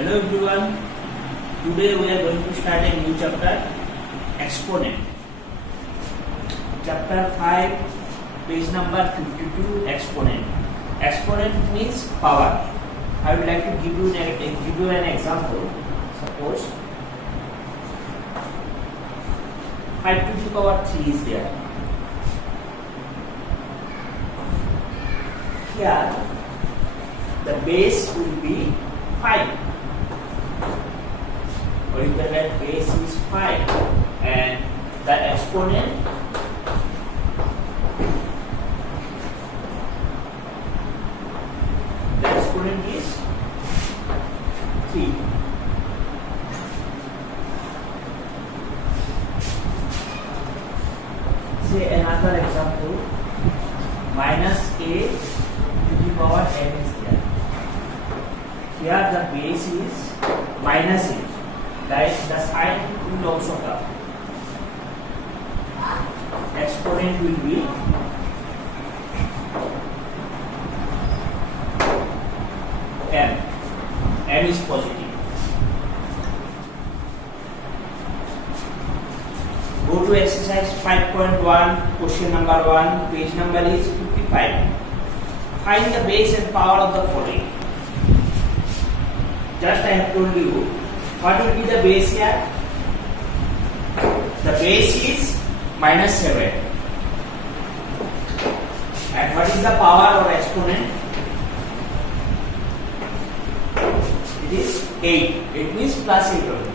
Hello everyone. Today we are going to start a new chapter, Exponent. Chapter 5, page number 52, Exponent. Exponent means power. I would like to give you an example. Suppose 5 to the power 3 is there. Here the base will be 5. Or you can write base is 5 and the exponent is 3. Say another example, minus a to the power n is there. Here the base is minus a. The sign will also come. Exponent will be m. M is positive. Go to exercise 5.1, question number 1, page number is 55. Find the base and power of the following. Just I have told you. What will be the base here? The base is minus 7. And what is the power or exponent? It is 8. It means plus 8 only.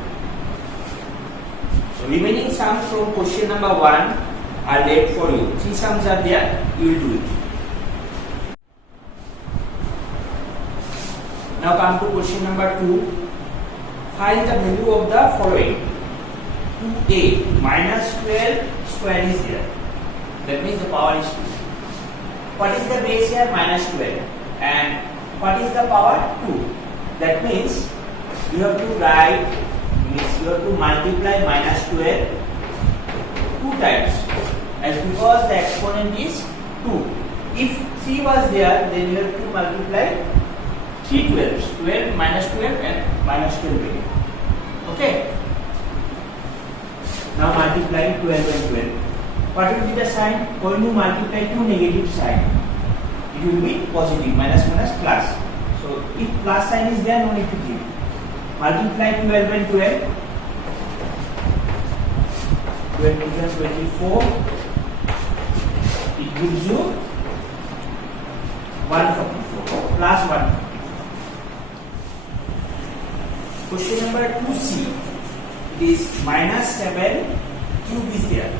So remaining sums from question number 1 are left for you. 3 sums are there. You will do it. Now come to question number 2. Find the value of the following. 2a minus 12 square is here. That means the power is 2. What is the base here? Minus 12. And what is the power? 2. That means you have to write, you have to multiply minus 12 2 times. As because the exponent is 2. If 3 was there, then you have to multiply 3 12s. 12 minus 12 and minus 12 again. Okay. Now multiplying 12 and 12. What will be the sign? When you multiply two negative sign, it will be positive. Minus minus plus. So if plus sign is there, no need to give. Multiply 12 and 12. 12 becomes 24. It gives you 144 plus 1. Question number 2c. It is minus 7 cube is there.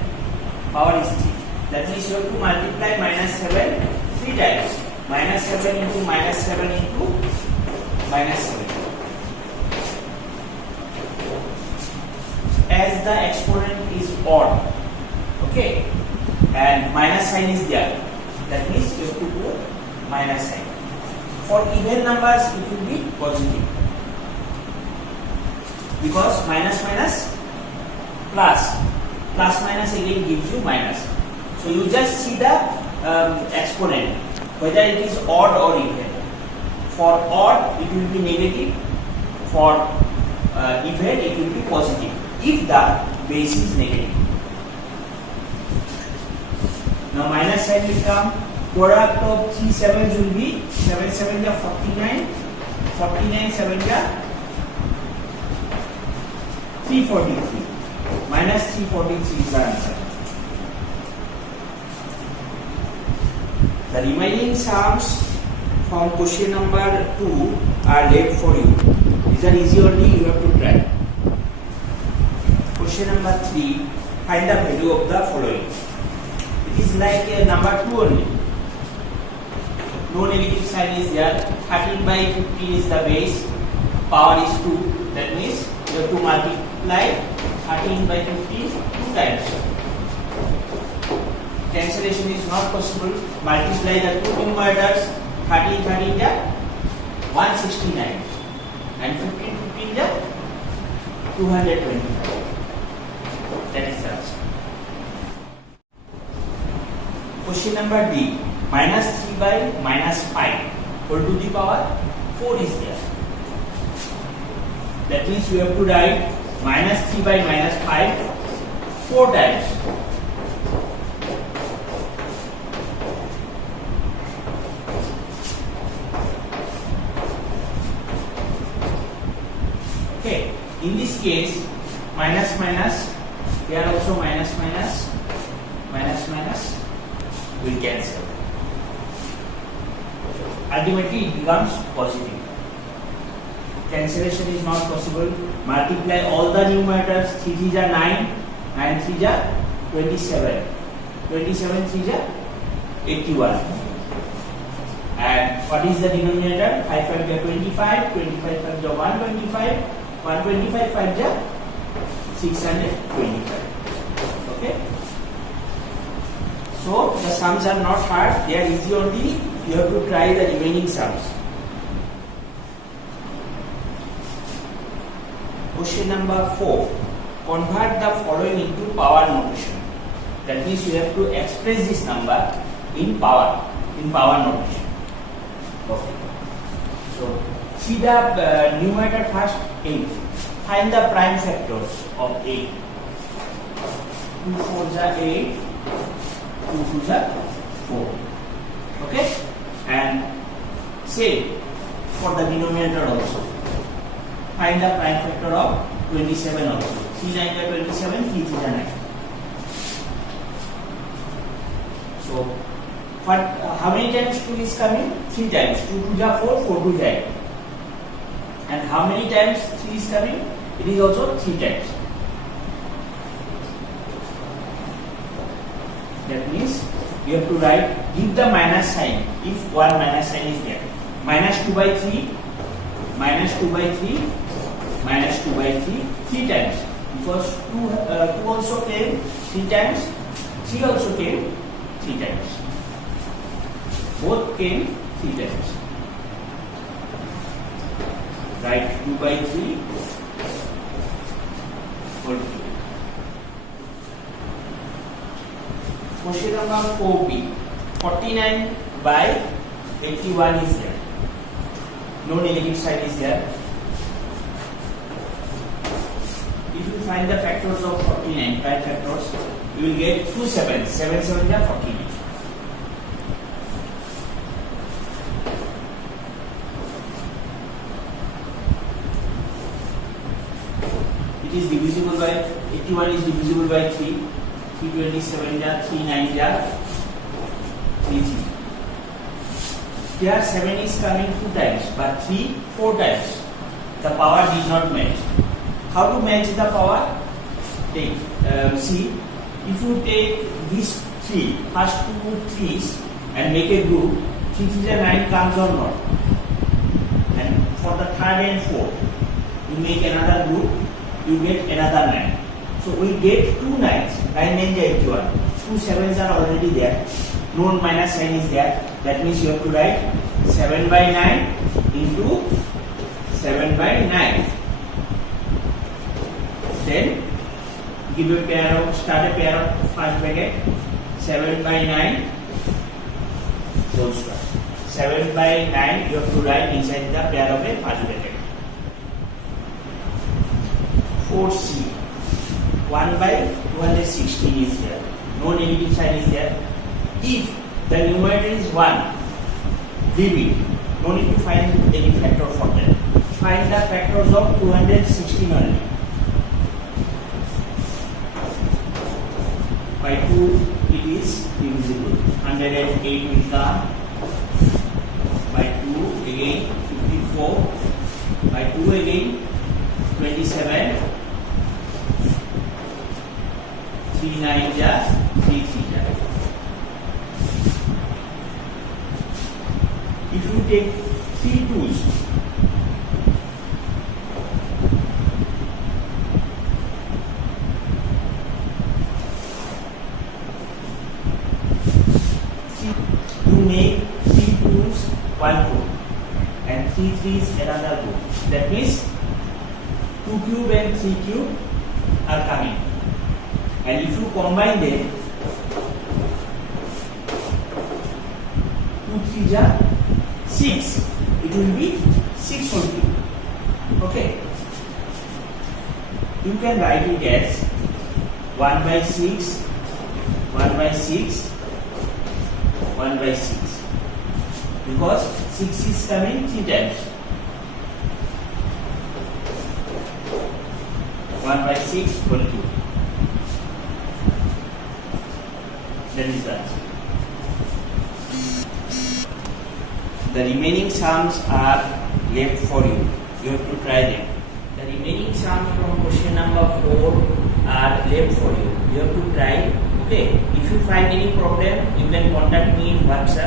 Power is 3. That means you have to multiply minus 7 3 times. Minus 7 into minus 7 into minus 7. As the exponent is odd. Okay. And minus sign is there. That means you have to put minus sign. For even numbers, it will be positive. Because minus minus plus minus again gives you minus. So you just see the exponent whether it is odd or even. For odd it will be negative. For even it will be positive if the base is negative. Now minus sign will come. Product of 3 sevens will be 7 7 is 49. 49 7 is 343. Minus 343 is the answer. The remaining sums from question number 2 are left for you. These are easy only, you have to try. Question number 3. Find the value of the following. It is like number 2 only. No negative sign is there. 13 by 15 is the base. Power is 2. That means you have to multiply 13 by 15 2 times. Cancellation is not possible. Multiply the two numerators. 13 13 is 169 and 15 15 is 225. That is the answer. Question number D. Minus 3 by minus 5 whole to the power 4 is there. That means you have to write minus 3 by minus 5 4 times. Okay, in this case, minus minus, here also minus minus, minus minus will cancel. Ultimately, it becomes positive. Cancellation is not possible. Multiply all the numerators. 3 3s are 9, 9 3s are 27, 27 3s are 81. And what is the denominator? 5 5 are 25, 25 5 are 125, 125 5 are 625. Okay. So the sums are not hard. They are easy only. You have to try the remaining sums. Question number 4. Convert the following into power notation. That means you have to express this number in power notation. Okay. So see the numerator first, 8. Find the prime factors of 8. 2 4s are 8, 2 2s are 4. Okay. And same for the denominator also. Find the prime factor of 27 also. 3 9 are 27, 3 3 are 9. So, how many times 2 is coming? 3 times. 2 2 are 4, 4 2 is 8. And how many times 3 is coming? It is also 3 times. That means you have to write, give the minus sign if one minus sign is there. Minus 2 by 3, minus 2 by 3, minus 2 by 3, 3 times. Because 2 also came 3 times, 3 also came 3 times. Both came 3 times. Write 2 by 3 whole cube. Question number 4b. 49 by 81 is there. No negative sign is there. If you find the factors of 49, prime factors, you will get 2 7s. 7 7 are 49. It is divisible by 81 is divisible by 3. 327 are 3 9 are 3 3. Here 7 is coming 2 times, but 3 4 times. The power did not match. How to match the power? Take see, if you take these first 2 3s and make a group, 3 3 are 9 comes or not. And for the third and fourth, you make another group, you get another 9. So we get 2 9s, 9 9 is 81. 2 7s are already there. No minus sign is there. That means you have to write 7 by 9 into 7 by 9. Then give a pair of, start a pair of first bracket. 7 by 9 whole square. 7 by 9 you have to write inside the pair of a first bracket. 4c. 1 by 216 is there. No negative sign is there. If the numerator is 1, leave it. No need to find any factor for that. Find the factors of 216 only. By 2 it is divisible. 108 will come. By 2 again 54. By 2 again 27. 3 9 just 3 3 just. If you take 3 2s, you make 3 2s 1 group and 3 3s another group. That means 2 cube and 3 cube are coming. And if you combine them, 2 3s are 6. It will be 6 whole cube. Okay. You can write it as 1 by 6, 1 by 6, 1 by 6, because 6 is coming 3 times. 1 by 6 whole cube. That is the answer. The remaining sums are left for you. You have to try them. The remaining sums from question number 4 are left for you. You have to try. Okay. If you find any problem, you can contact me in WhatsApp.